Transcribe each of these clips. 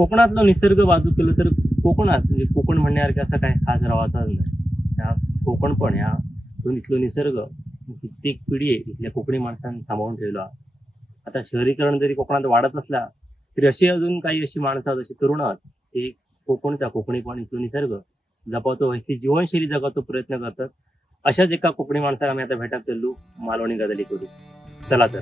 कोकणातलं निसर्ग बाजू केलं तर कोकणात म्हणजे कोकण म्हणण्यासारखं असा काय खास रवाचाच नाही. त्या कोकण पण ह्या इथलो निसर्ग कित्येक पिढी इथल्या कोकणी माणसांनी सांभाळून ठेवला. आता शहरीकरण जरी कोकणात वाढत असला तरी अशी अजून काही अशी माणसं जशी तरुण आहेत ते कोकणचा कोकणी पण इथलो निसर्ग जपतो, ती जीवनशैली जगवतो प्रयत्न करतात. अशाच एका कोकणी माणसाला आम्ही आता भेटात चाललो, मालवणी गजाली करू. चला तर.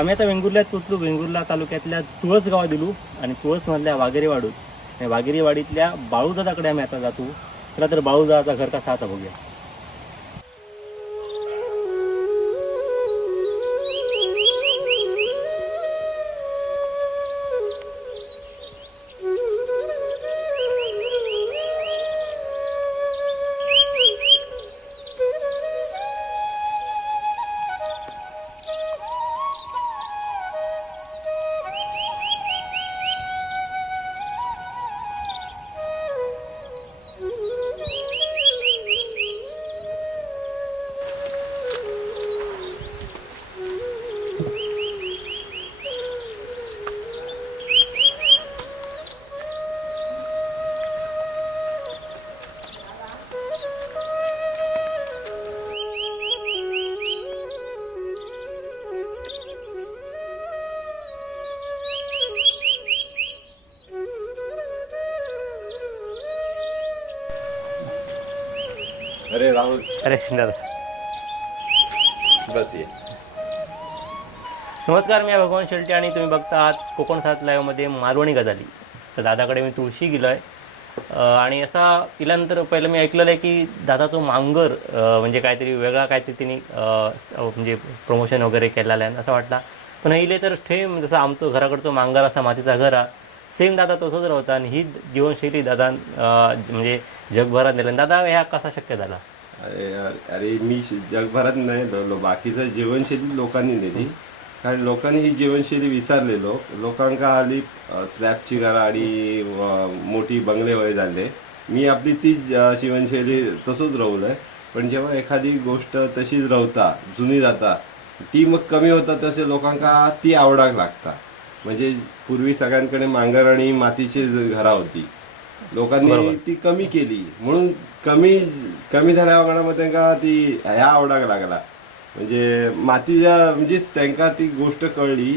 आम्ही आता वेंगुर्ल्यात पोचलो. वेंगुर्ला तालुक्यातल्या तुळस गावात दिलो आणि तुळसमधल्या वाघेरीवाडूत आणि वाघेरीवाडीतल्या बाळूदादाकडे आम्ही आता जातो. चला तर बाळूदादाचा घर कसा आता बघूया. अरे राहुल, अरे दादा बस ये. नमस्कार, मी भगवान शेळटे आणि तुम्ही बघता आहात कोकण सात लाईव्हमध्ये मालवणी गजाली. तर दादाकडे मी तुळशी गेलो आहे आणि असा गेल्यानंतर पहिलं मी ऐकलेलं आहे की दादाचं मांगर म्हणजे काहीतरी वेगळा काहीतरी तिने म्हणजे प्रमोशन वगैरे केलेलं आहे असं वाटला. पण इले तर ठेम जसं आमचं घराकडचं मांगर असा मातीचा घर हा सेम दादा तसंच राहता आणि ही जीवनशैली दादा म्हणजे जगभरात नेलं. दादा ह्या कसा शक्य झाला? अरे अरे मी जगभरात नाही धरलो, बाकीचं जीवनशैली लोकांनी नेली. कारण लोकांनी ही जीवनशैली विसरलेलो. लोकांका आली स्लॅबची गाडी मोठी बंगले वय झाले. मी आपली तीच जीवनशैली तसंच राहुलंय. पण जेव्हा एखादी गोष्ट तशीच राहता जुनी जाता ती मग कमी होता तसे लोकांका ती आवडाक लागता. म्हणजे पूर्वी सगळ्यांकडे मांगर आणि मातीची घरा होती, लोकांनी ती कमी केली म्हणून कमी झाल्या वगैरे त्यांना ती ह्या आवडाक लागला. म्हणजे मातीच्या म्हणजे त्यांना ती गोष्ट कळली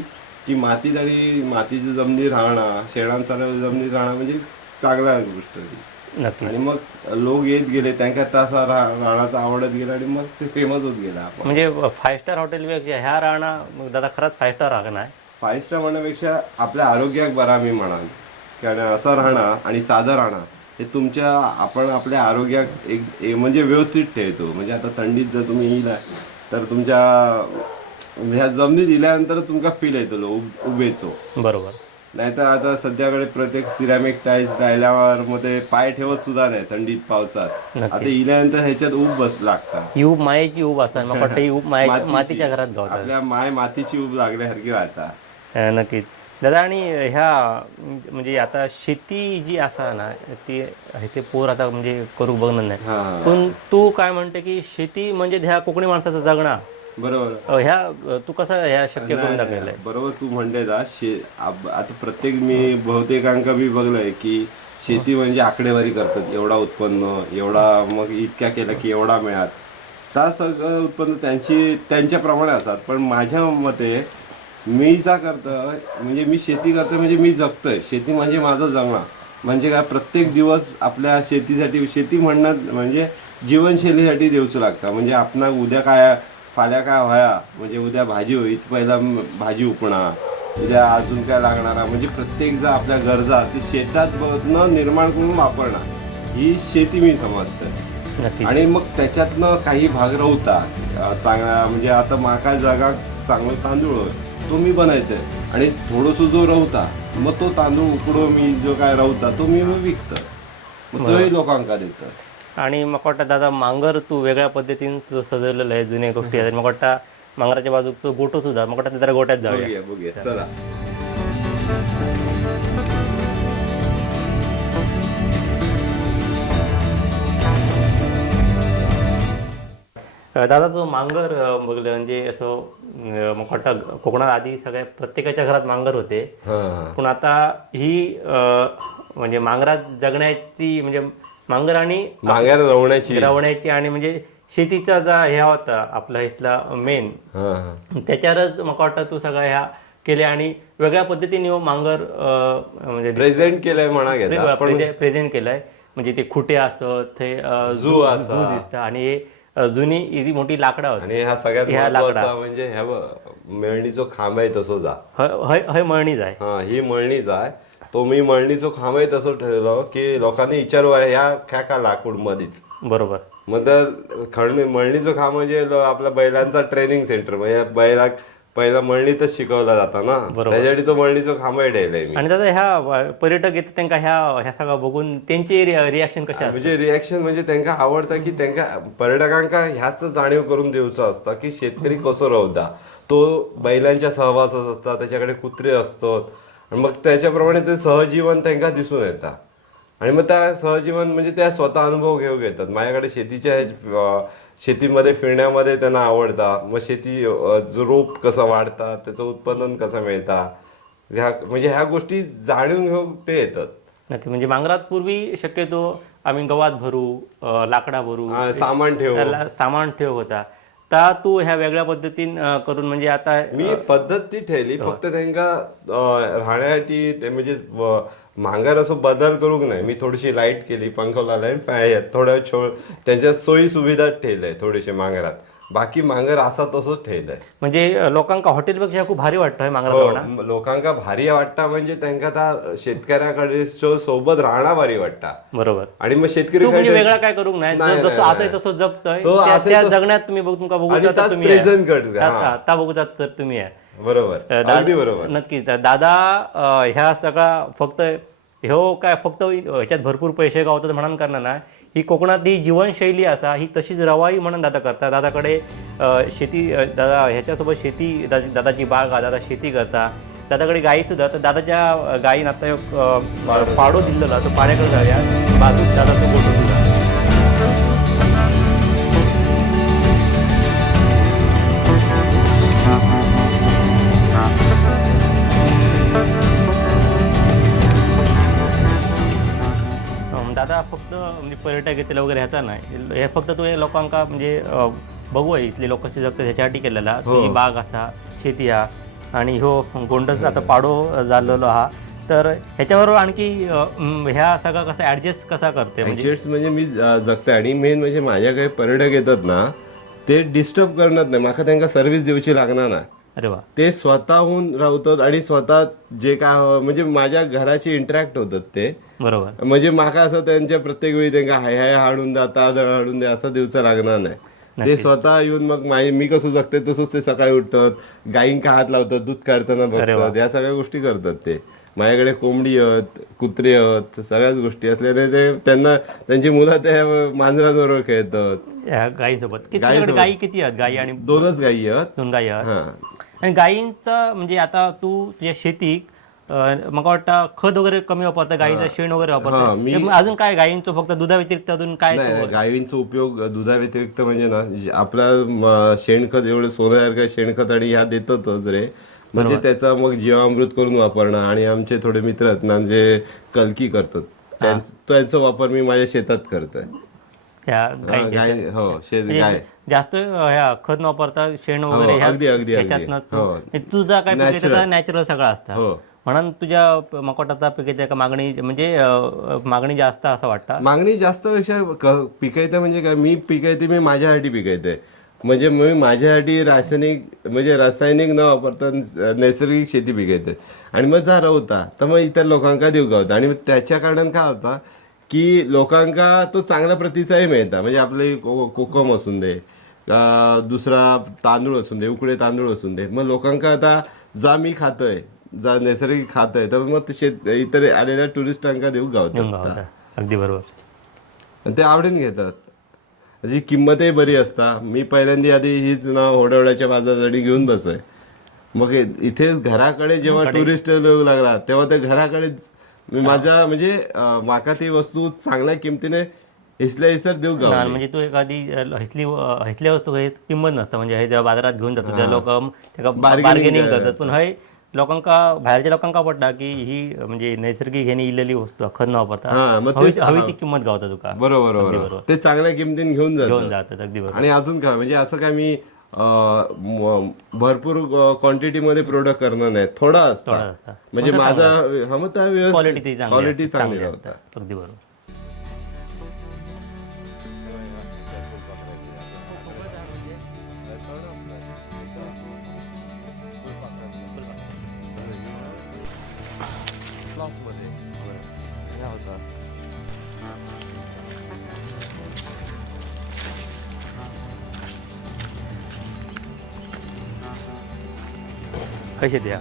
की मातीत आणि मातीची जमिनी राहणं, शेणांसारख्या जमिनीत राहणं म्हणजे चांगला गोष्ट ती. आणि मग लोक येत गेले, त्यांना तसा राहण्याचा आवडत गेला आणि मग ते फेमस होत गेला. म्हणजे 5 स्टार हॉटेलपेक्षा ह्या राहणं दादा खरंच 5 स्टार राहणं आहे. 5 स्टार म्हणण्यापेक्षा आपल्या आरोग्याक बरा मी म्हणाल. कारण असं राहणं आणि साधं राहणं हे तुमच्या आपण आपल्या आरोग्यात एक म्हणजे व्यवस्थित ठेवतो. म्हणजे आता थंडीत जर तुम्ही येईल तर तुमच्या ह्या जमिनीत दिल्यानंतर तुमका फील येतो उभेचो. बरोबर. नाहीतर आता सध्याकडे प्रत्येक सिरॅमिक टाईल्स राहिल्यावर मध्ये पाय ठेवत सुद्धा नाही थंडीत पावसात. आता इल्यानंतर ह्याच्यात ऊब बस लागतात. ऊब मायेची ऊब असतात मग वाटतं ऊब मातीच्या घरात गावतात. आपल्या मातीची ऊब लागल्यासारखी वाटतात. नक्कीच दादा. आणि ह्या म्हणजे आता शेती जी असा ना ती ते पोर आता म्हणजे करू बघणार नाही, पण तू काय म्हणते की शेती म्हणजे ह्या कोकणी माणसाचं जगणं बरोबर. ह्या तू कसं ह्या शक्य करून दाखवलंय? बरोबर तू म्हणते जा. आता प्रत्येक मी बहुतेकांका मी बघलंय की शेती म्हणजे आकडेवारी करतात, एवढा उत्पन्न एवढा मग इतक्या केलं की एवढा मिळात. त्या सगळं उत्पन्न त्यांच्याप्रमाणे असतात. पण माझ्या मते मी जा करतं म्हणजे मी शेती करतोय म्हणजे मी जगतोय. शेती म्हणजे माझं जगणं. म्हणजे काय प्रत्येक दिवस आपल्या शेतीसाठी शेती म्हणणं म्हणजे जीवनशैलीसाठी देऊच लागतं. म्हणजे आपण उद्या काय फाल्या काय व्हाया म्हणजे उद्या भाजी होईल पहिला भाजी उपणा, उद्या अजून काय लागणारा म्हणजे प्रत्येक जर आपल्या गरजा ती शेतात निर्माण करून वापरणं ही शेती मी समजतोय. आणि मग त्याच्यातनं काही भाग रवतात चांगला. म्हणजे आता माका जगात चांगलं तांदूळ तो मी बनायचंय आणि थोडंसं जो रवता मग तो तांदूळ उकडून मी जो काय रवता तो मी विकतो. मग तोही लोकांका दितात. आणि म्हाका वाटतं दादा मांगर तू वेगळ्या पद्धतीन सजवलेलं आहे, जुन्या गोष्टी आहेत. म्हाका वाटतं मांगराच्या बाजूचं गोटो सुद्धा, म्हाका वाटतं जरा गोट्यात जाऊया. बघूया चला. दादा तो मांगर बघलं म्हणजे असं म्हाका वाटतं कोकणात आधी सगळ्या प्रत्येकाच्या घरात मांगर होते. पण आता ही म्हणजे मांगरात जगण्याची म्हणजे मांगर आणि मांगर रवण्याची आणि म्हणजे शेतीचा जा ह्या होता आपला इथला मेन, त्याच्यावरच म्हाका वाटतं तू सगळ्या ह्या केल्या आणि वेगळ्या पद्धतीने हो मांगर म्हणजे प्रेझेंट केलंय म्हणा, प्रेझेंट केलाय. म्हणजे ते खुटे असत, ते झू दिसतं आणि हे जुनी इतकी मोठी लाकडं होती. आणि हा सगळ्यात महत्त्वाचा म्हणजे ह्या मळणीचो खांब आहे तसो जा, हय मळणीच आहे. हा ही मळणीच आहे. तो मी मळणीचो खांब आहे तसो ठरलो की लोकांनी विचारू ह्या का लाकूड मधीच. बरोबर. मग मळणीचो खांब म्हणजे आपल्या बैलांचा ट्रेनिंग सेंटर, म्हणजे बैलाक पहिला मळणीतच शिकवला जाता ना, त्याच्यासाठी तो मळणीचो खांब ठेवलाय मी. आणि दादा ह्या पर्यटक येतात त्यांना ह्या सगळं बघून त्यांची रिॲक्शन कशी असते? म्हणजे रिॲक्शन म्हणजे त्यांना आवडतं की त्यांना पर्यटकांका ह्याच जाणीव करून देऊचं असतं की शेतकरी कसो रावता. तो बैलांच्या सहवासात असता, त्याच्याकडे कुत्रे असतात आणि मग त्याच्याप्रमाणे ते सहजीवन त्यांना दिसून येतात. आणि मग त्या सहजीवन म्हणजे त्या स्वतः अनुभव घेऊ घेतात. माझ्याकडे शेतीमध्ये फिरण्यामध्ये त्यांना आवडतात. मग शेती रोप कसं वाढतात, त्याचं उत्पादन कसं मिळतं, म्हणजे ह्या गोष्टी जाणून घेऊन ते येतात. नक्की. म्हणजे मांगरात पूर्वी शक्यतो आम्ही गवात भरू, लाकडा भरू, सामान ठेव होता. तर तू ह्या वेगळ्या पद्धतीन करून म्हणजे आता मी पद्धत ती ठेवली, फक्त त्यांना राहण्यासाठी ते म्हणजे मांगर असं बदल करूक नाही. मी थोडीशी लाईट केली, पंखा लावलाय, थोडं त्यांच्या सोयी सुविधा ठेवलंय थोडेसे मांगरात. बाकी मांगर असा तसंच ठेवलंय. म्हणजे लोकांका हॉटेलपेक्षा खूप भारी वाटतं मांगर. लोकांका भारी वाटतं म्हणजे त्यांना त्या शेतकऱ्याकडे सोबत राहणं भारी वाटतं. बरोबर. आणि मग शेतकरी म्हणजे वेगळा काय करूक नाही, जसं आता तसं जगतोय त्या जगण्यात तुम्ही तुमका बघू जाता, तुम्ही आता बघू जात तर तुम्ही आहे. बरोबर, अगदी बरोबर. नक्कीच दादा. ह्या सगळा फक्त ह्यो काय फक्त ह्याच्यात भरपूर पैसे गावतात म्हणून करणार नाही. ही कोकणात ही जीवनशैली असा, ही तशीच रवाई म्हणून दादा करता. दादाकडे शेती, दादा ह्याच्यासोबत शेती, दादाची बाग, दादा शेती करता. दादाकडे गाई सुद्धा. तर दादाच्या गायीन आता पाडो दिलेला, तो पाड्याकडे जाऊया. बाजूक दादाचं गोठं सुद्धा. दादा फक्त म्हणजे पर्यटक येतील वगैरे ह्याचा नाही, हे फक्त तू हे लोकांका म्हणजे बघू इथले लोक कसे जगतात ह्याच्यासाठी केलेला. ही बाग असा, शेती हा आणि हो गोंडस आता पाडो झालेलो हा. तर ह्याच्याबरोबर आणखी ह्या सगळं कसं ऍडजस्ट कसा करते म्हणजे मी जगते. आणि मेन म्हणजे माझ्या काही पर्यटक येतात ना, ते डिस्टर्ब करणार नाही, माका त्यांना सर्व्हिस देऊची लागणार नाही. अरे वा. ते स्वतःहून राहतात आणि स्वतः जे काय म्हणजे माझ्या घराशी इंटरॅक्ट होतात ते. बरोबर. म्हणजे माका असं त्यांच्या प्रत्येक वेळी त्यांना हाय हाय हाडून द्या, हाडून द्या असं दिवसा लागणार नाही. ते स्वतः येऊन मग मी कसं जगते तसंच ते सकाळी उठतात, गायींका हात लावतात, दूध काढताना बघतात, या सगळ्या गोष्टी करतात. ते माझ्याकडे कोंबडी आहेत, कुत्रे आहेत, सगळ्याच गोष्टी असल्याने ते त्यांना त्यांची मुलं त्या मांजरांबरोबर खेळतात गायीसोबत. गायी किती आहेत? गायी आणि 2च गायी आहेत. 2 गायी आहेत. आणि गायींचा म्हणजे आता तू तुझ्या शेतीक मला वाटतं खत वगैरे कमी वापरतं, गायीचं शेण वगैरे वापरतं. अजून काय गायींचं फक्त दुधा व्यतिरिक्त अजून काय? गायींचा उपयोग दुधा व्यतिरिक्त म्हणजे ना, आपला शेणखत एवढं सोन्यासारखं शेणखत आणि ह्या देतातच रे. म्हणजे त्याचा मग जीवामृत करून वापरणं. आणि आमचे थोडे मित्र आहेत ना जे कलकी करतात, त्यांचा वापर मी माझ्या शेतात करतोय. जास्त ह्या खत न वापरता शेण वगैरे ह्याच्यात तुझा काय नॅचरल सगळं असतं. म्हणून तुझ्या मकोटाचा पिकायचा का मागणी म्हणजे मागणी जास्त असं वाटतं? मागणी जास्त पेक्षा पिकायचं म्हणजे काय, मी पिकायते मी माझ्यासाठी पिकायते. म्हणजे मी माझ्यासाठी रासायनिक न वापरता नैसर्गिक शेती पिकायते. आणि मग जर होता तर मग इतर लोकांका देऊ गावता. आणि त्याच्या कारण काय होता की लोकांका तो चांगल्या प्रतीचाही मिळता. म्हणजे आपले कोकम असून दे, दुसरा तांदूळ असून दे, उकडे तांदूळ असून दे, मग लोकांका आता जा मी खातोय, नैसर्गिक खात आहे, तर मग इतर आलेल्या टुरिस्टांका देऊ गावतात. अगदी बरोबर. आणि ते आवडीन घेतात, जी किंमतही बरी असता. मी पहिल्यांदा आधी हीच ना होड्याच्या बाजारासाठी घेऊन बसोय. मग इथे घराकडे जेव्हा टुरिस्ट येऊ लागला तेव्हा ते घराकडे मी माझ्या म्हणजे माका ती वस्तू चांगल्या किमतीने इसल्या इसर देऊ ना, गावली. म्हणजे तू एखादी हिथल्या वस्तू हे किंमत नसता, म्हणजे हे जेव्हा बाजारात घेऊन जातो त्या लोक बार्गेनिंग करतात, पण हय लोकांका बाहेरच्या लोकांका पडता की ही म्हणजे नैसर्गिक ह्याने इलेली वस्तू खत न वापरता मग हवी ती किंमत गावता तुका. बरोबर अगदी बरोबर ते चांगल्या किमतीने घेऊन घेऊन जातात. जातात. अगदी बरोबर. आणि अजून काय म्हणजे असं काय मी भरपूर क्वांटिटी मध्ये प्रोडक्ट करणार नाही, थोडा थोडा असता असता. म्हणजे माझा मग त्या क्वालिटी ती व्यवस्थित क्वालिटी चांगली असतात. राहतात. अगदी बरोबर. कशी द्या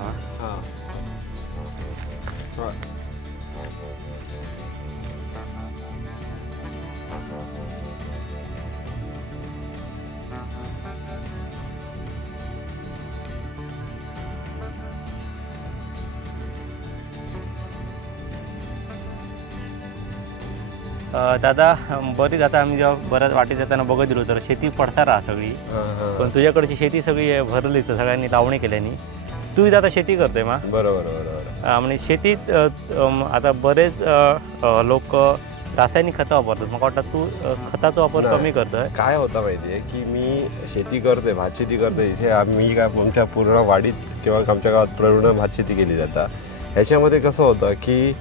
दादा बरीच आता आम्ही जेव्हा बऱ्याच वाटेत जाताना बघत दिलो तर शेती पडसार आहे सगळी, पण तुझ्याकडची शेती सगळी भरलीच सगळ्यांनी लावणी केल्यानी. तू इथं आता शेती करतोय मा बरोबर बरोबर. म्हणजे शेतीत आता बरेच लोक रासायनिक खतं वापरतात. मग वाटतं तू खताचा वापर कमी करतोय. काय होता माहितीये की मी शेती करतोय, भात शेती करतोय. इथे आम्ही काय आमच्या पूर्ण वाडीत किंवा आमच्या गावात पूर्ण भात शेती केली जाता. ह्याच्यामध्ये कसं होतं की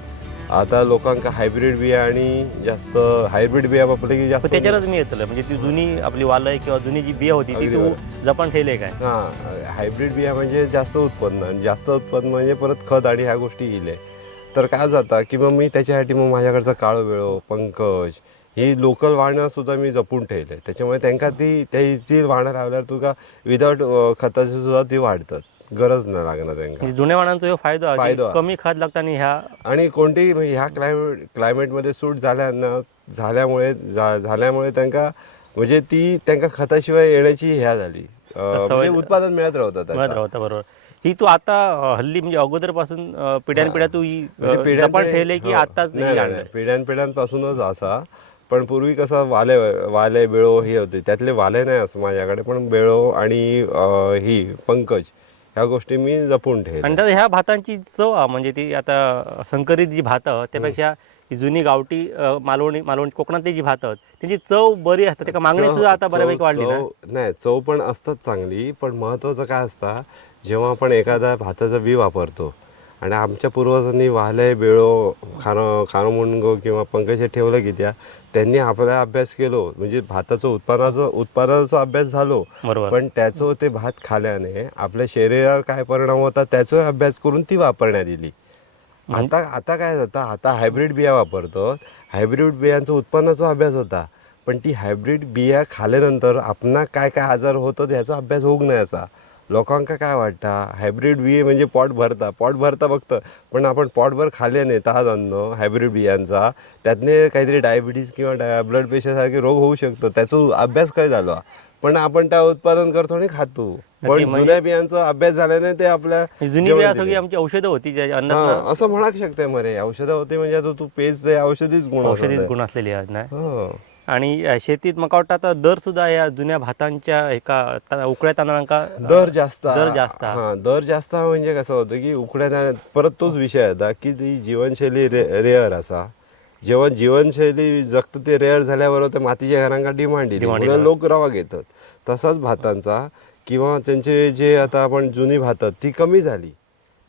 आता लोकांका हायब्रिड बिया आणि जास्त हायब्रिड बिया वापरले की जास्त त्याच्यावरच मी येतलं, म्हणजे ती जुनी आपली वालय किंवा जुनी जी बिया होती ती तू जपान ठेवले काय. हायब्रिड बिया म्हणजे जास्त उत्पन्न, आणि जास्त उत्पन्न म्हणजे परत खत आणि ह्या गोष्टी येईल. तर काय जाता की मग मी त्याच्यासाठी मग माझ्याकडचा काळो वेळो पंकज ही लोकल वाहनं सुद्धा मी जपून ठेवले. त्याच्यामुळे त्यांना ती वाहनं लावल्यावर तुका विदाउट खताची सुद्धा ती वाढतात, गरज नाही लागणार त्यांना. जुन्या वाहनांचा फायदा आहे की कमी खत लागतं आणि ह्या आणि कोणतेही ह्या क्लायमेटमध्ये सूट झाल्यामुळे त्यांना म्हणजे ती त्यांना खताशिवाय येण्याची ह्या झाली, म्हणजे उत्पादन मिळत राहतं. बरोबर. ही तू आता हल्ली म्हणजे अगोदर पासून पिढ्यानपिढ्या तू जपान ठेवले की आताच पिढ्यांपासूनच असा. पण पूर्वी कसं वाले बेळो हे होते, त्यातले वाले नाही असं माझ्याकडे, पण बेळो आणि ही पंकज ह्या गोष्टी मी जपून ठेवले. आणि ह्या भातांची चव म्हणजे ती आता संकरित जी भात त्यापेक्षा ही जुनी गावठी मालवणी कोकणातली जी भात त्यांची चव बरी असतात, त्याला मागणी सुद्धा आता बऱ्यापैकी वाढली ना. नाही, चव पण असतात चांगली, पण महत्वाचं काय असतं जेव्हा आपण एखादा भाताचं बी वापरतो आणि आमच्या पूर्वजांनी वाहले बेळो खानो मुणगो किंवा पंकज ठेवलं की त्यांनी आपला अभ्यास केलो, म्हणजे भाताचं उत्पादनाचा अभ्यास झालो. पण त्याचं ते भात खाल्याने आपल्या शरीरावर काय परिणाम होता त्याचा अभ्यास करून ती वापरण्यात दिली. आता काय जातं, आता हायब्रिड बिया वापरतो. हायब्रिड बियांचा उत्पन्नाचा अभ्यास होता, पण ती हायब्रिड बिया खाल्यानंतर आपणा काय काय आजार होतो ह्याचा अभ्यास होऊ नये. असा लोकांका काय वाटतं हायब्रिड बिये म्हणजे पोट भरता बघतं, पण आपण पोटभर खाल्ल्याने ताज अन्न हायब्रिड बियांचा त्यातने काहीतरी डायबिटीज किंवा ब्लड प्रेशरसारखे रोग होऊ शकतो. त्याचा अभ्यास काय झाला, पण आपण त्या उत्पादन करतो आणि खातो. पण जुन्या बियांचा अभ्यास झाल्याने ते आपल्या जुनी बिया सगळी आमची औषधं होती असं म्हणा शकते. मरे औषधं होती म्हणजे आता तू पेज औषधीच गुण असलेली आहेत ना. आणि शेतीत मका वाटतं आता दर सुद्धा या जुन्या भातांच्या एका उकड्या तांदळांका दर जास्त दर जास्त म्हणजे कसं होतं की उकड्या तांदळात परत तोच विषय होता की ती जीवनशैली रेअर असा. जेव्हा जीवनशैली जगतो ते रेअर झाल्याबरोबर मातीच्या घरांना डिमांड दिली, लोक रवा घेतात. तसाच भातांचा किंवा त्यांचे जे आता आपण जुनी भात ती कमी झाली,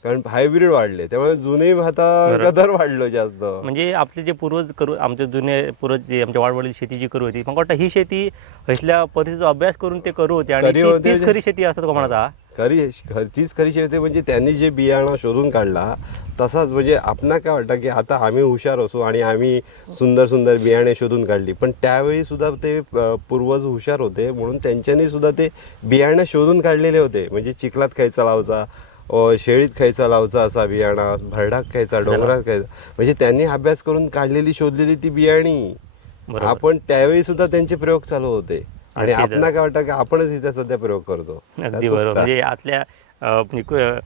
कारण हायब्रिड वाढले, त्यामुळे जुनी भाता दर वाढलो जास्त. म्हणजे आपले जे पूर्वज आमचे जुने पूर्वज जे आमच्या वाडवडील शेती जी करू होती, मग वाटतं ही शेती असल्या परिस्थितीचा अभ्यास करून ते करू होते आणि तीच खरी शेती असतात का म्हणता. तीच खरी शेती म्हणजे त्यांनी जे बियाणं शोधून काढला तसाच. म्हणजे आपणा काय वाटतं की आता आम्ही हुशार असू आणि आम्ही सुंदर सुंदर बियाणे शोधून काढली, पण त्यावेळी सुद्धा ते पूर्वज हुशार होते म्हणून त्यांच्यानी सुद्धा ते बियाणे शोधून काढलेले होते. म्हणजे चिखलात खायचा लावचा, शेळीत खायचा लावचा असा बियाणा, भरडाक खायचा, डोंगरात खायचा, म्हणजे त्यांनी अभ्यास करून काढलेली शोधलेली ती बियाणी. बरोबर. आपण त्यावेळी सुद्धा त्यांचे प्रयोग चालू होते आणि नक्कीच. आपल्याला काय वाटतं की आपणच इथे सध्या प्रयोग करतो. अगदी त्या बरोबर. चुकतात. म्हणजे आतल्या म्हणजे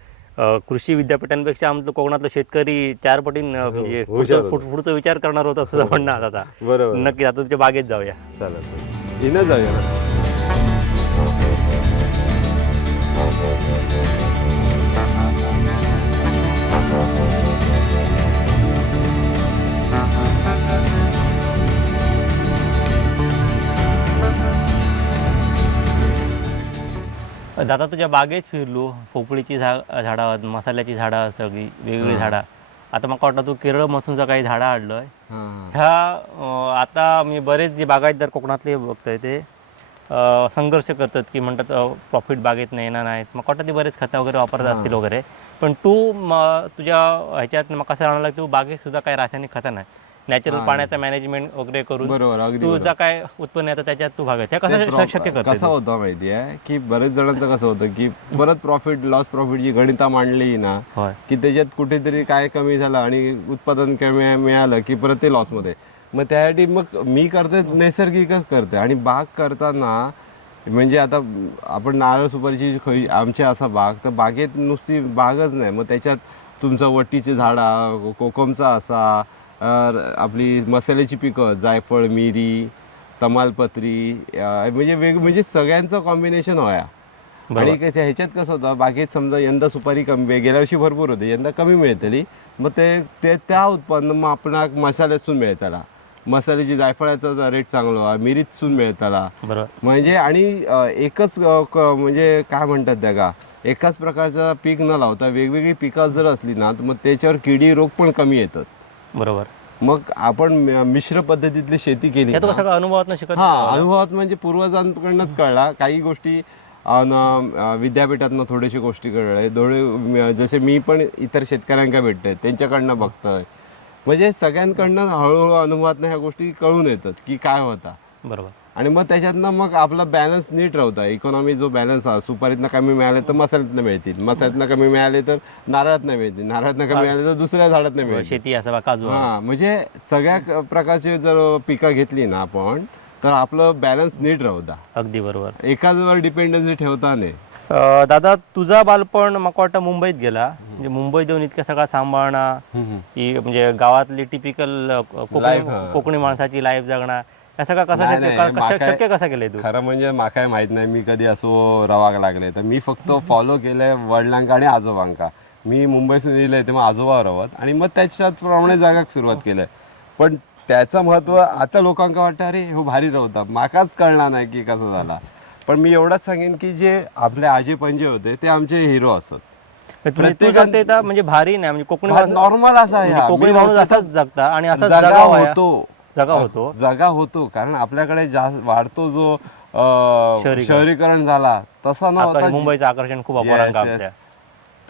कृषी विद्यापीठांपेक्षा आमचं कोकणातलं शेतकरी 4 पटीन म्हणजे हुशार होतं. पुढचा विचार करणार होता असं म्हणणं आता. बरोबर. नक्की आता तुमच्या बागेत जाऊया. चालेल इथं जाऊया ना. दादा तुझ्या बागेत फिरलो, पोपळीची झाडं, मसाल्याची झाडं, सगळी वेगवेगळी झाडं. आता मला वाटतं तू केरळ मसूनचं काही झाडं आणलंय. ह्या आता मी बरेच जे बागायतदार कोकणातले बघतोय ते संघर्ष करतात की म्हणतात प्रॉफिट बागेत नाही येणार नाहीत. मग वाटतं ते बरेच खतं वगैरे वापरत असतील वगैरे. पण तू तुझ्या ह्याच्यात मग कसं आणलं तू बागेत सुद्धा काही रासायनिक खतं नाही, नॅचरल पाण्याचं मॅनेजमेंट वगैरे करून बरोबर, अगदी तुझं काय उत्पन्न येतं त्याच्यात तू भागायत. हे कसं शक्य करतो? कसं होतं माहिती आहे की बरेच जणांचं कसं होतं की परत प्रॉफिट लॉस प्रॉफिटची गणिता मांडली ना होय. की त्याच्यात कुठेतरी काय कमी झालं आणि उत्पादन कमी मिळालं की परत ते लॉसमध्ये. मग त्यासाठी मग मी करते नैसर्गिकच करते. आणि बाग करताना म्हणजे आता आपण नारळ सुपारीची आमची असा बाग, तर बागेत नुसती बागच नाही, मग त्याच्यात तुमचं वटीचे झाडा, कोकमचा असा, आपली मसाल्याची पिकं, जायफळ, मिरी, तमालपत्री, म्हणजे सगळ्यांचं कॉम्बिनेशन व्हाया. आणि ह्याच्यात कसं होतं बागेत समजा यंदा सुपारी कमी, गेल्या वर्षी भरपूर होते, यंदा कमी मिळतली, मग ते त्या उत्पन्न मग आपण मसाल्यातून मिळताला, मसाल्याची जायफळाचा रेट चांगला, मिरीतसून मिळताला. बरोबर. म्हणजे आणि एकच म्हणजे काय म्हणतात त्या का एकाच प्रकारचा पीक न लावता वेगवेगळी पिकं जर असली ना तर मग त्याच्यावर किडी रोग पण कमी येतात. बरोबर. मग आपण मिश्र पद्धतीतली शेती केली हे तर सगळं अनुभवात शिकत. अनुभवात म्हणजे पूर्वजांकडूनच कळला. काही गोष्टी विद्यापीठातनं थोडेसे गोष्टी कळले, जसे मी पण इतर शेतकऱ्यांना भेटतोय त्यांच्याकडनं बघतोय, म्हणजे सगळ्यांकडनं हळूहळू अनुभवातनं ह्या गोष्टी कळून येतात की काय होता. बरोबर. आणि मग त्याच्यातनं मग आपला बॅलन्स नीट राहता. इकॉनॉमी जो बॅलन्स आहे, सुपारीतनं कमी मिळाले तर मसाल्यातनं मिळतील, मसाल्यातनं कमी मिळाले तर नारळातनं मिळतील, नारळातनं कमी मिळाले तर दुसऱ्या झाडातनं मिळतील. शेती असं काजू. म्हणजे सगळ्या प्रकारचे जर पिकं घेतली ना आपण तर आपलं बॅलन्स नीट राहता. अगदी बरोबर. एकाचवर डिपेंडन्सी ठेवता नाही. दादा तुझा बालपण मग वाटतं मुंबईत गेला, म्हणजे मुंबईत येऊन इतकं सगळं सांभाळणं, की म्हणजे गावातली टिपिकल कोकणी माणसाची लाईफ जगणं, हे सगळं कसं शक्य कसं केलंय तू? खरं म्हणजे मला काय माहित नाही मी कधी असो रवाग लागले, तर मी फक्त फॉलो केलंय वडिलांका आणि आजोबांका. मी मुंबईतून येईल तेव्हा आजोबा रवत आणि मग त्याच्याप्रमाणे जागाक सुरुवात केलंय. पण त्याचं महत्व आता लोकांका वाटतं अरे हो भारी रवता, माकाच कळणार नाही की कसं झाला. पण मी एवढंच सांगेन की जे आपले आजी पंजे होते ते आमचे हिरो असत. तू जगते म्हणजे भारी नाही, म्हणजे कोकणी नॉर्मल असा कोकणी माणूस असाच जगता आणि असाच जागा होतो. कारण आपल्याकडे वाढतो जो शहरीकरण झाला तसा नव्हता. मुंबईचं आकर्षण खूप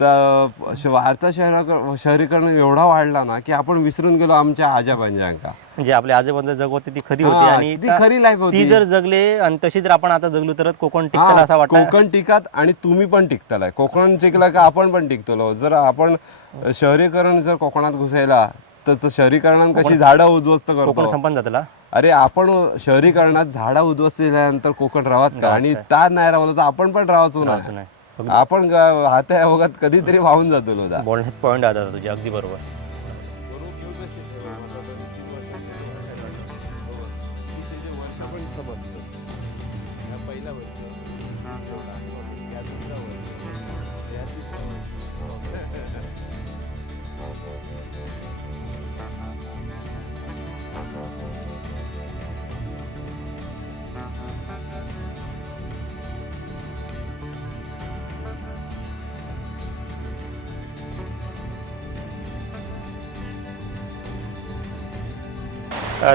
तर वाढता शहरीकरण एवढा वाढला ना की आपण विसरून गेलो आमच्या आजापंजांका. म्हणजे आपल्या आजोबांना जगवते ती खरी होती आणि ती खरी लाईफ होती. ती जर जगले आणि तशी जर आपण आता जगलो तर कोकण टिकताला असं वाटतं. कोकण टिकत आणि तुम्ही पण टिकतालाय. कोकण टिकला का आपण पण टिकतो. जर आपण शहरीकरण जर कोकणात घुसायला तर शहरीकरणात कशी झाडं उद्ध्वस्त करतो, कोकण संपन्न जातला. अरे आपण शहरीकरणात झाडं उद्ध्वस्त झाल्यानंतर कोकण राहत का? आणि त्या नाही राहिलं तर आपण पण राहायचो नाही. आपण हात्या वगैरे कधीतरी वाहून जातो. बोलण्यात पॉईंट आता तुझे अगदी बरोबर.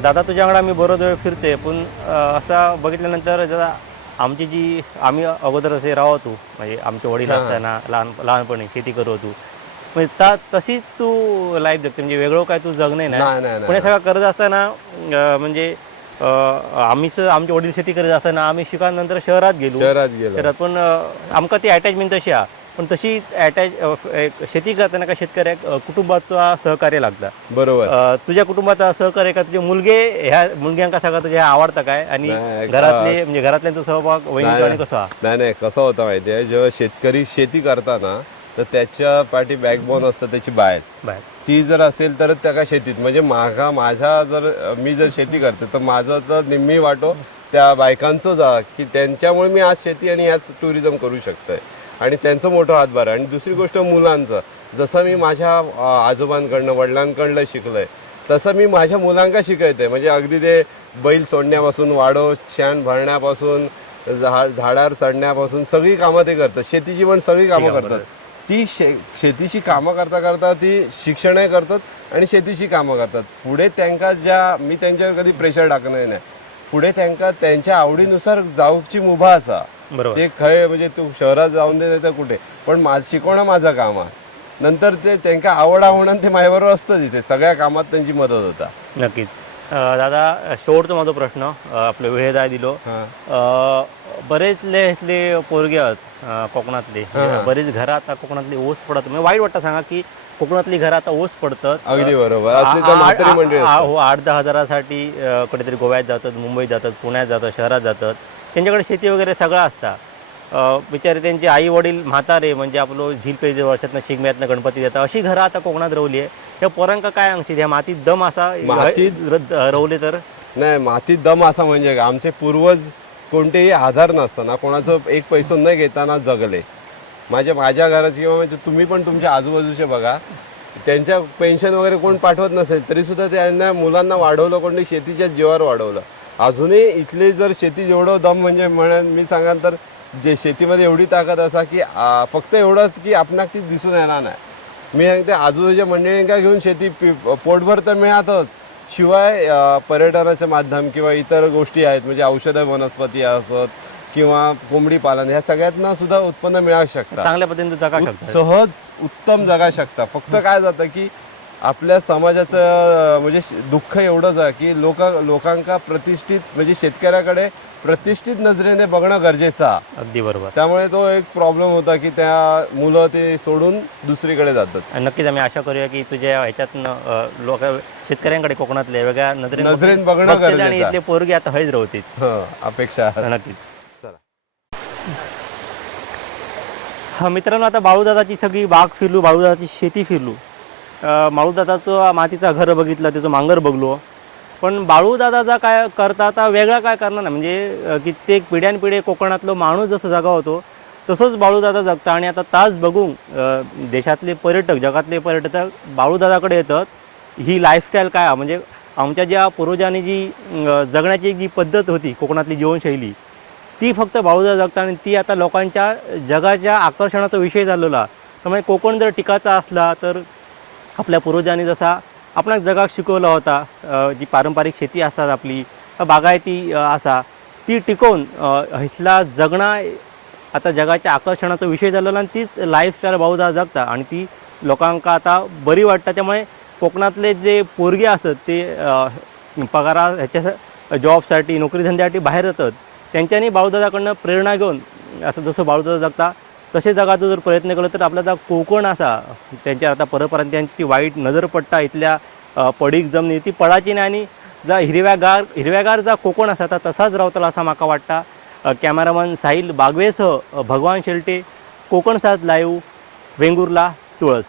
दादा तुझ्याकडे आम्ही बरोच वेळ फिरते, पण असं बघितल्यानंतर जरा आमची जी आम्ही अगोदर असे राहतो, म्हणजे आमचे वडील असताना लहानपणी शेती करत होतो, म्हणजे तशीच तू लाईफ जगते, म्हणजे वेगळं काय तू जग नाही. पण हे सगळं करत असताना म्हणजे आमचे वडील शेती करत असताना आम्ही शिकायनंतर शहरात गेलो. पण आमका ती अटॅचमेंट तशी आहे पण तशी शेती करताना का शेतकऱ्याक कुटुंबाचा सहकार्य लागता. बरोबर. तुझ्या कुटुंबाचा सहकार्य का तुझे मुलगे ह्या मुलग्यांका सगळं तुझ्या आवडतं काय आणि नाही, घरातले म्हणजे घरातल्यांचा सहभाग वहिनीचा आणि कसा? नाही कसं होतं माहिती आहे, जेव्हा शेतकरी शेती करताना तर त्याच्या पाठी बॅकबोन असतं त्याची बाहेर. ती जर असेल तर त्या का शेतीत म्हणजे माझ्या जर मी जर शेती करते तर माझं तर निम्मी वाटो त्या बायकांचं जा की त्यांच्यामुळे मी आज शेती आणि आज टुरिझम करू शकतोय आणि त्यांचं मोठं हातभार आहे. आणि दुसरी गोष्ट मुलांचं, जसं मी माझ्या आजोबांकडनं वडिलांकडनं शिकलोय तसं मी माझ्या मुलांका शिकवते. म्हणजे अगदी ते बैल सोडण्यापासून वाडो शेण भरण्यापासून झाडावर चढण्यापासून सगळी कामं ते करतात. शेतीची पण सगळी कामं करतात. ती शेतीची कामं करता करता ती शिक्षणही करतात आणि शेतीची कामं करतात. पुढे त्यांना मी त्यांच्यावर कधी प्रेशर टाकणार नाही. पुढे त्यांच्या आवडीनुसार जाऊची मुभा असा ते खय म्हणजे तू शहरात जाऊन दे नाही तर कुठे, पण शिकवणं माझं काम आहे. नंतर ते त्यांना आवड म्हणून ते माझ्याबरोबर असतं तिथे सगळ्या कामात त्यांची मदत होता. नक्कीच. दादा शेवटचा माझा प्रश्न आपलं वेळ जाय दिलो. बरेचले इथले पोरगे आहेत कोकणातले, बरेच घरं आता कोकणातली ओस पडत, म्हणजे वाईट वाटतं सांगा की कोकणातली घरं आता ओस पडतात. अगदी बरोबर. 8-10 हजारासाठी कुठेतरी गोव्यात जातात, मुंबईत जातात, पुण्यात जातात, शहरात जातात. त्यांच्याकडे शेती वगैरे सगळं असतं. बिचारे त्यांचे आई वडील म्हातारे म्हणजे आपलं झील काही वर्षातनं शिगम्यातनं गणपती देतात, अशी घरं आता कोकणात रवली आहे. त्या पोरांका काय अंगची ह्या मातीत दम असा रवले तर नाही, मातीत दम असा म्हणजे आमचे पूर्वज कोणतेही आधार नसताना कोणाचं एक पैसा न घेताना जगले. माझ्या घराची किंवा म्हणजे तुम्ही पण तुमच्या आजूबाजूचे बघा, त्यांच्या पेन्शन वगैरे कोण पाठवत नसेल तरी सुद्धा त्यांना मुलांना वाढवलं, कोणी शेतीच्या जीवावर वाढवलं. अजूनही इथले जर शेती जेवढं दम म्हणजे मी सांगाल तर जे शेतीमध्ये एवढी ताकद असा की फक्त एवढंच की आपणाक ती दिसून येणार नाही. मी सांगते आजूबाजूच्या मंडळींका घेऊन शेती पोटभर तर मिळातच, शिवाय पर्यटनाचे माध्यम किंवा इतर गोष्टी आहेत म्हणजे औषधं वनस्पती असत किंवा कोंबडी पालन, ह्या सगळ्यातनं सुद्धा उत्पन्न मिळू शकतं. चांगल्या पद्धतीने जगा शकता, सहज उत्तम जगा शकता. फक्त काय जातं की आपल्या समाजाचं म्हणजे दुःख एवढंच आहे की लोकांका प्रतिष्ठित म्हणजे शेतकऱ्याकडे प्रतिष्ठित नजरेने बघणं गरजेचं आहे. अगदी बरोबर. त्यामुळे तो एक प्रॉब्लेम होता की त्या मुलं ते सोडून दुसरीकडे जातात. आणि नक्कीच आम्ही आशा करूया की तुझ्या ह्याच्यातनं लोक शेतकऱ्यांकडे कोकणातले वेगळ्या नजरेने बघणं गरजेचं आणि इथले पोरगे आता हळीच राहतील. अपेक्षा नक्कीच. हा मित्रांनो, आता बाळूदादाची सगळी बाग फिरलो, बाळूदादाची शेती फिरलो, बाळूदादाचं मातीचा घर बघितलं, त्याचं मांगर बघलो. पण बाळूदादाचा काय करता आता वेगळा काय करणार ना, म्हणजे कित्येक पिढ्यानपिढे कोकणातलं माणूस जसं जगा होतो तसंच बाळूदादा जगता. आणि आता तास बघून देशातले पर्यटक, जगातले पर्यटक बाळूदादाकडे येतात. ही लाईफस्टाईल काय म्हणजे आमच्या ज्या पूर्वजांनी जी जगण्याची जी पद्धत होती, कोकणातली जीवनशैली, ती फक्त बाळूदादा जगता आणि ती आता लोकांच्या जगाच्या आकर्षणाचा विषय झालेला. त्यामुळे कोकण जर टिकायचा असला तर आपल्या पूर्वजांनी जसा आपणाक जगाक शिकवला होता, जी पारंपरिक शेती असतात आपली, बागायती असा, ती टिकवून इथला जगणं आता जगाच्या आकर्षणाचा विषय झालेला. आणि तीच लाईफस्टाईल बाळूदादा जगता आणि ती लोकांका आता बरी वाटतं. त्यामुळे कोकणातले जे पोरगे असतात ते पगारा ह्याच्या जॉबसाठी, नोकरीधंद्यासाठी बाहेर जातात, त्यांच्यानी बाळूदादाकडनं प्रेरणा घेऊन असं जसं बाळूदादा जगता तसे जगाचा जर प्रयत्न केला तर आपला कोकण असा त्यांच्या आता परप्रांतीयांची वाईट नजर पडता, इथल्या पडीक जमिनी ती पडाची नाही आणि जा हिरव्यागार जा कोकण असा तसाच रावतला असा माका वाटता. कॅमेरामन साहिल बागवेसह भगवान शेलटे, कोकण साथ लाईव्ह, वेंगुर्ला, तुळस.